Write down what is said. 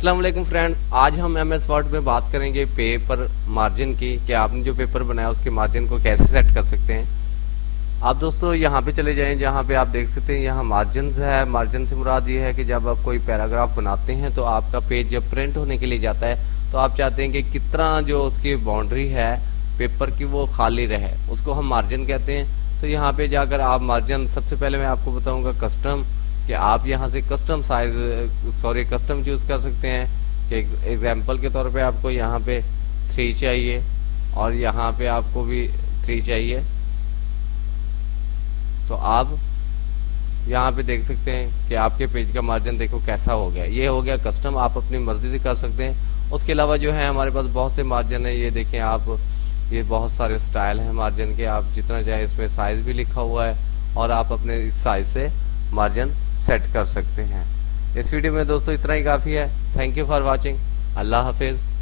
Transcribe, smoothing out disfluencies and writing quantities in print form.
अस्सलाम वालेकुम फ्रेंड्स, आज हम एमएस वर्ड में बात करेंगे पेपर मार्जिन की कि आपने जो पेपर बनाया उसके मार्जिन को कैसे सेट कर सकते हैं। आप दोस्तों यहाँ पे चले जाएं जहाँ पे आप देख सकते हैं यहाँ मार्जिन है। मार्जिन से मुराद ये है कि जब आप कोई पैराग्राफ बनाते हैं तो आपका पेज जब प्रिंट होने के लिए जाता है तो आप चाहते हैं कि कितना जो उसकी बाउंड्री है पेपर की वो खाली रहे, उसको हम मार्जिन कहते हैं। तो यहाँ पे जाकर आप मार्जिन, सबसे पहले मैं आपको बताऊंगा कस्टम, कि आप यहाँ से कस्टम कस्टम चूज कर सकते हैं। कि एग्जांपल के तौर पे आपको यहाँ पे 3 चाहिए और यहाँ पे आपको भी 3 चाहिए, तो आप यहाँ पे देख सकते हैं कि आपके पेज का मार्जिन देखो कैसा हो गया। ये हो गया कस्टम, आप अपनी मर्जी से कर सकते हैं। उसके अलावा जो है हमारे पास बहुत से मार्जिन है, ये देखें आप, ये बहुत सारे स्टाइल हैं मार्जिन के, आप जितना चाहे इसमें साइज भी लिखा हुआ है और आप अपने इस साइज से मार्जिन सेट कर सकते हैं। इस वीडियो में दोस्तों इतना ही काफ़ी है। Thank you for watching. अल्लाह हाफिज़।